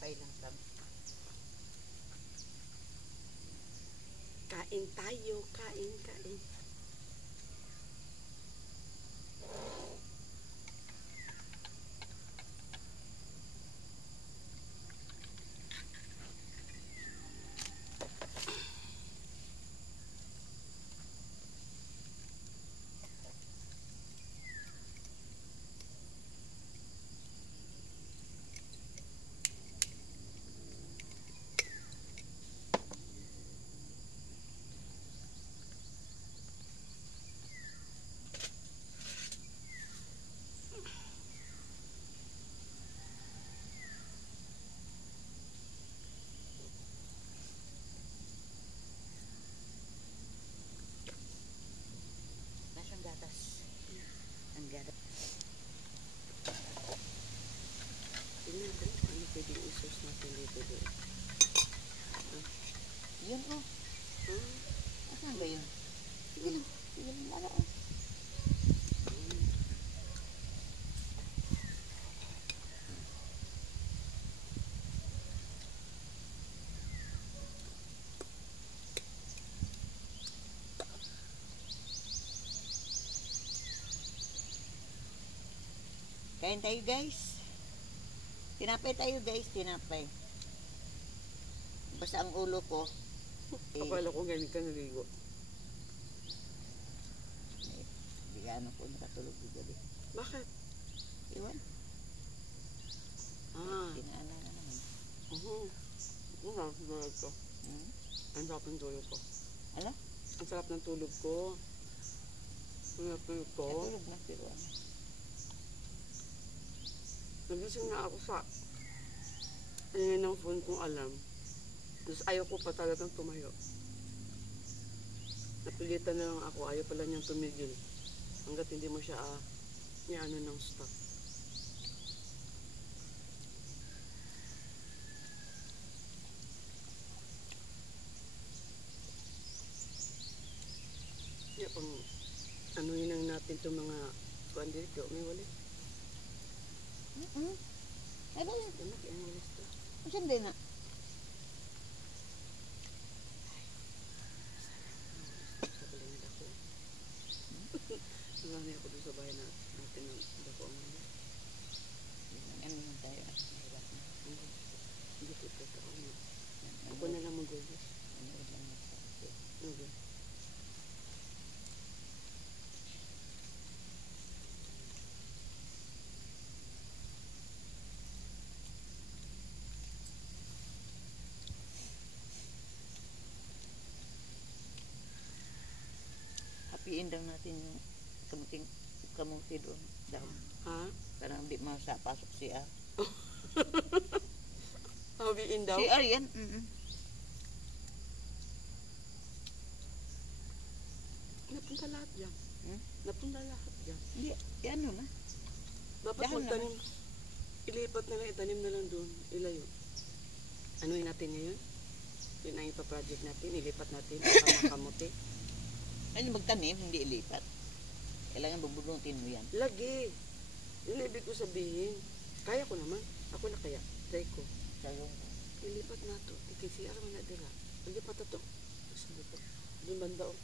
tinapay lang kami. Kain tayo, kain. Nasaan gatas? Ang gatas. Tingnan natin ano pwedeng isos natin dito doon. Yun oh. Asan ba yun? Sige lang. Sige lang. Para oh. Kain tayo guys. Tinapay tayo guys, tinapay. Basta ang ulo ko. Akala ko ganun ka naligo. Hindi ka ano ko nakatulog di gabi. Bakit? Iwan. Tinaana na naman. Ang sarap ng tulog ko. Ang sarap ng tulog ko. Ala? Ang sarap ng tulog ko. Tulog ko. Tulog na pero ano. Nagising na ako sa ingay ng phone kong alam. Tapos ayaw ko pa talagang tumayo. Napilitan na lang ako. Ayaw pala niyang tumigil. Hanggat hindi mo siya niano ng stop. Kaya pang anuhin lang natin itong mga kuwan dito. May wali. Ano yun? Anak, yung walis to. Masan din na? Sa balingid ako. Nalani ako doon sa bahay natin ng dako ang mga. Ano yun tayo? Mahirap na. Hindi ko ito ako na. Ako na lang mag-gulis. Ano lang na sa akin. Okay. Hapiin daw natin yung kamuti doon. Dahon. Ha? Para hindi masapasok siya. Habiin daw? CR yan. Napunta lahat dyan. Napunta lahat dyan. Hindi, yan na. Dapat Dahon magtanim. Ilipat na lang, itanim na lang doon. Ilayo. Anuhin natin ngayon? Yun ang ipa-project natin. Ilipat natin. Ang kamuti. Ano magtanim, hindi ilipat. Kailangan bubunutin mo yan. Lagi. Yun ibig ko sabihin. Kaya ko naman. Ako na kaya. Try ko. Ilipat na ito. Ikisiar mo na dira. Ilipat na ito. Sabi ko. Doon banda o.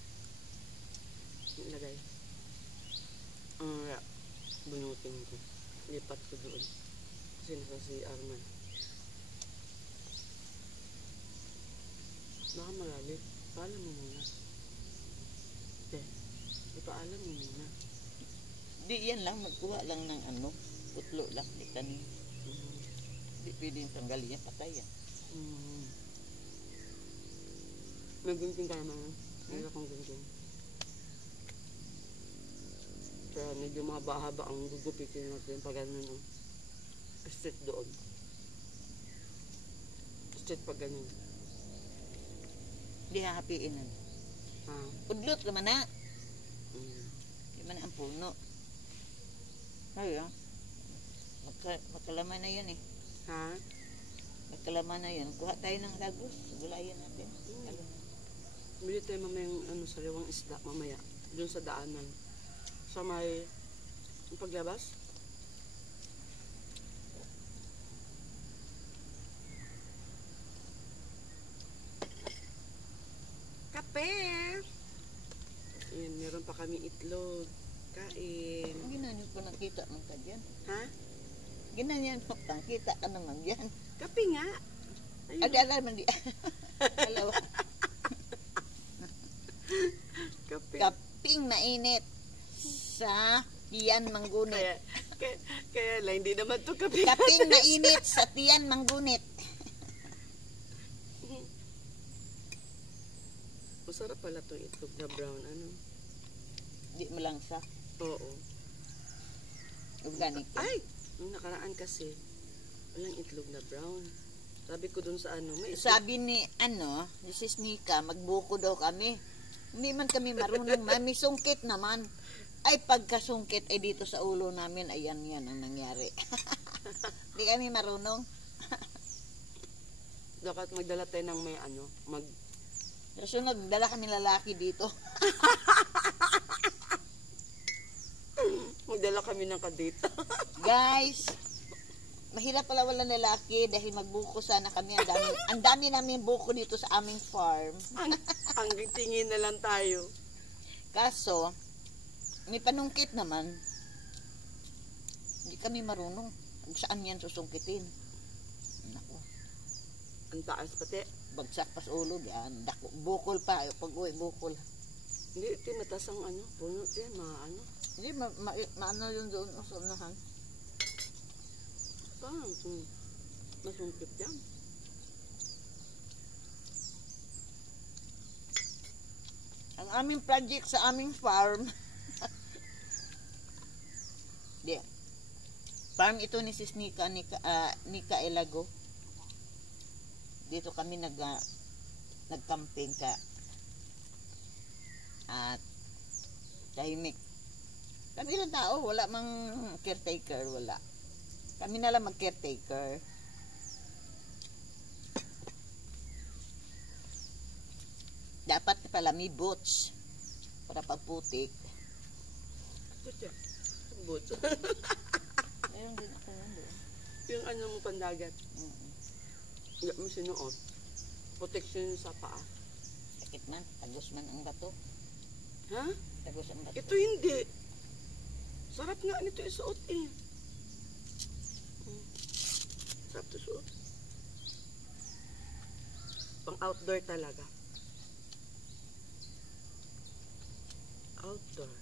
Ilagay. Bunutin ko. Ilipat ko doon. Kasi nasa si Arman. Baka malalit. Paalam mo muna. Ipaalam mo muna. Di yan lang, magkuha lang ng ano, putlo lang, di tanim. Di pwedeng tanggalin yan, patay yan. Naggunting ka naman. Mayroon akong gunting. Kaya medyo mahaba-haba ang gugupitin natin pag ano, straight doon. Straight pag ganun. Di hahapiin na. Udlot ka man na. Di man ang puno. Ayun. Magkalaman na yan eh. Ha? Magkalaman na yan. Kuha tayo ng lagos. Gulayan natin. Bili tayo mamayang sariwang isda mamaya. Doon sa daanan. Sa may paglabas. itlog. Kain. Ginanyan ko nakita man ka dyan. Ha? Ginanyan ko nakita ka naman dyan. Kape nga. Ayun. Adala man di. Hello. Kape. Kaping mainit sa tiyan manggunit. Kaya lang, hindi naman to kape. Kaping mainit sa tiyan manggunit. Masarap pala itong itlog na brown. Ano? Di mo lang sa Oo. organic. Ay! Nung nakaraan kasi, walang itlog na brown. Sabi ko dun sa ano, may itlog. Sabi ni Mrs. Nika, magbuko daw kami. Hindi man kami marunong, mami, sungkit naman. Ay, pagkasungkit ay dito sa ulo namin, ayan yan ang nangyari. Hindi kami marunong. Dapat magdala tayo ng may ano, Kasunod, dala kami lalaki dito. magdala kami ng kadita. Guys, mahirap pala wala lalaki dahil magbuko sana kami. Ang dami namin buko dito sa aming farm. ang tingin na lang tayo. Kaso, may panungkit naman. Hindi kami marunong. Saan yan susungkitin? Naku, Ang taas pati. bagsak pas ulo. Yan. Bukol pa. Pag uwi, bukol. Hindi, tinatas ang ano, puno yan, mga ano. Hindi, maano yun doon sa unahan. Parang masumpit yan. Ang aming project sa aming farm. Di. Farm ito ni Sis Nika Elago. Dito kami nagcamping ka. At tahimik. Kami lang tao, wala mang caretaker, wala. Kami na lang mag-caretaker. Dapat pala may boots para pagputik. Kutya. Boots. Ayun din ako nandun. Yung ano mo pandagat. Hindi mo sinuot. Protection sa paa. Sakit man, tagos man ang bato. Ha? Tagos ang bato. Ito hindi. Sarap nga nito isuot eh. Sarap to suot. Pang outdoor talaga. Outdoor.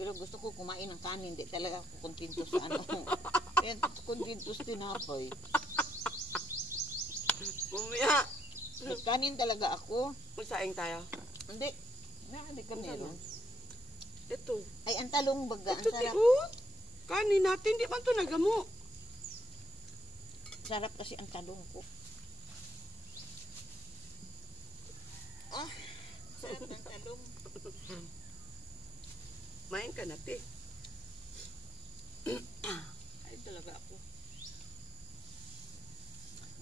Pero gusto ko kumain ng kanin, hindi talaga ako kontento sa ano. Yan, kontento sa tinapay. Mamaya. May kanin talaga ako. Magsaing tayo. Hindi. Hindi ka meron. Ito. Ay, ang talong baga. Ang Ito sarap. oh. Kanin natin, di man to nagamo. Sarap kasi ang talong ko. Ah, sarap ng talong. Main ka na, te. Ay, talaga ako.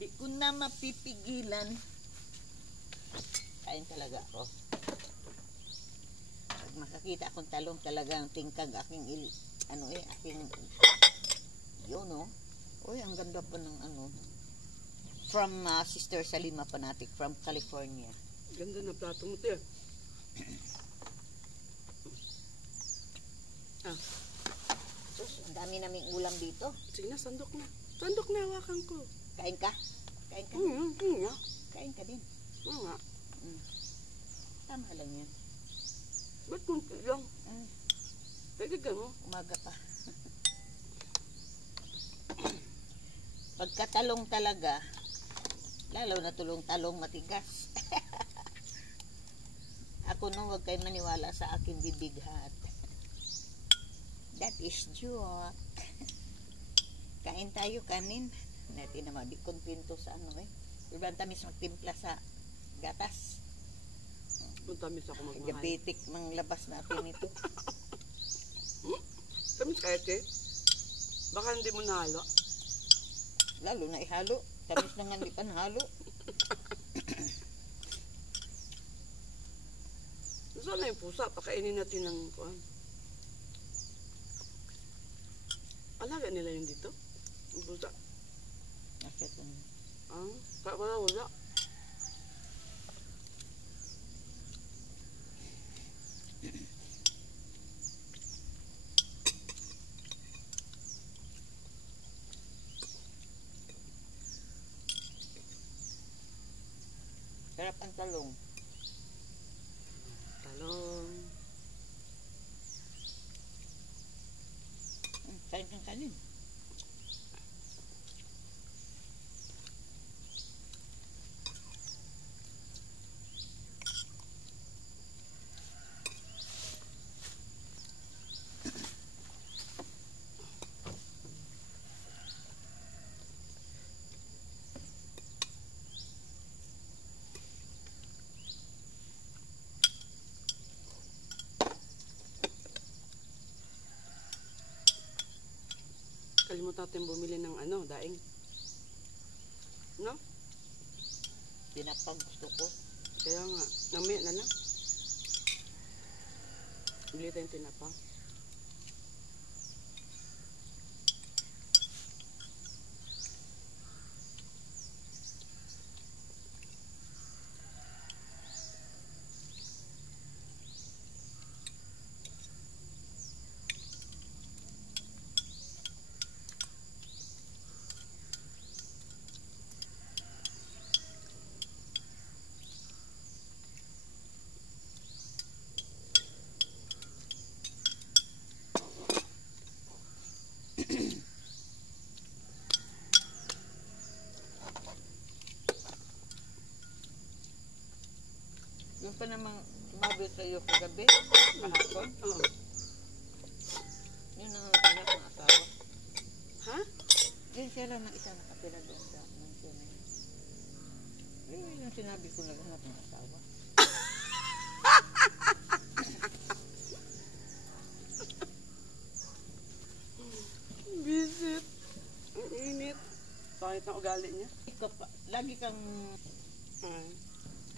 Di ko na mapipigilan. Kain talaga ako. Pag makakita akong talong talagang tingkag aking aking yun no. Uy, ang ganda pa ng from Sister Salima Fanatic from California. Ganda na plato mo, te. Sus, ang dami naming ulam dito. Sige na, sandok na. Sandok na, hawakan ko. Kain ka? Kain ka? Nga. Kain ka din. Nga. Tama lang yan. Ba't kunti lang? Teka ka mo. Umaga pa. Pagkatalong talaga, lalo na talong matigas. Ako nung huwag kayo maniwala sa aking bibighat. That is joke. Kain tayo kanin. Natin naman, di kontento sa Ibang tamis magtimpla sa gatas. Kung tamis ako magmahal. Diabetic mang labas natin ito. Tamis kaya, te? Baka hindi mo nahalo. Lalo na ihalo. Tamis na nga hindi pa nahalo. Saan na yung pusa? Pakainin natin ng kuhan. Alaga nila yung dito? Yung pusa? Nasa ito. Wala. din. Kalimutan natin bumili ng ano, daing. No? Tinapang gusto ko. Kaya nga, namaya na lang. Bili tayong tinapang. Yung pa namang sumabi sa iyo kagabi, kahapon. Oo. Yun ang hanap ng asawa. Ha? Yun siya lang ng isa nakatira doon sa mansion na yun. Yun yung sinabi ko naghanap ng asawa. Visit. Ang init. Bakit ang ugali niya? Ikaw pa, lagi kang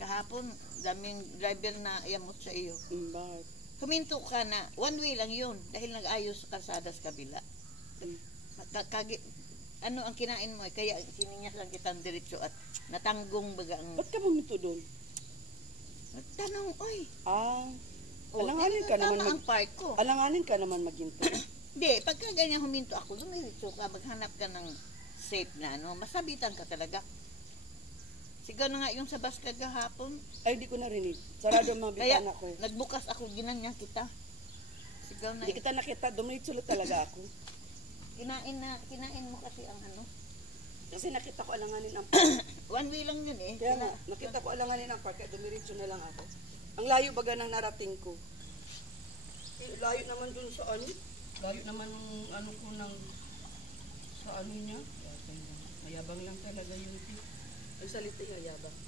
kahapon, daming driver na yamot sa iyo. Bakit? Huminto ka na, one way lang yun, dahil nag-ayos sa kalsada sa kabila. Ano ang kinain mo, kaya sininyas lang kitang diretso at natanggong baga ang... Ba't ka buminto doon? Nagtanong, oy. Alanganin ka naman ang park ko. Alanganin ka naman maghinto. Hindi, pagka ganyan huminto ako, lumiritso ka, maghanap ka ng safe na ano, masabitan ka talaga. Sigaw na nga yung sa bus kagahapon. Ay, di ko narinig. Sarado ang mga Kaya, bitana ko eh. nagbukas ako, ginanyan kita. Sigaw na. Hindi kita nakita, dumiritsulot talaga ako. Kinain mo kasi ang ano. Kasi nakita ko alanganin ang One way lang yun eh. Kaya nga, nakita ko alanganin ang park, kaya dumiritso na lang ako. Ang layo baga ng narating ko. Layo naman dun sa ano. Layo naman ng ano ko ng sa ano niya. Mayabang lang talaga yun. Ang salita niya, yabang.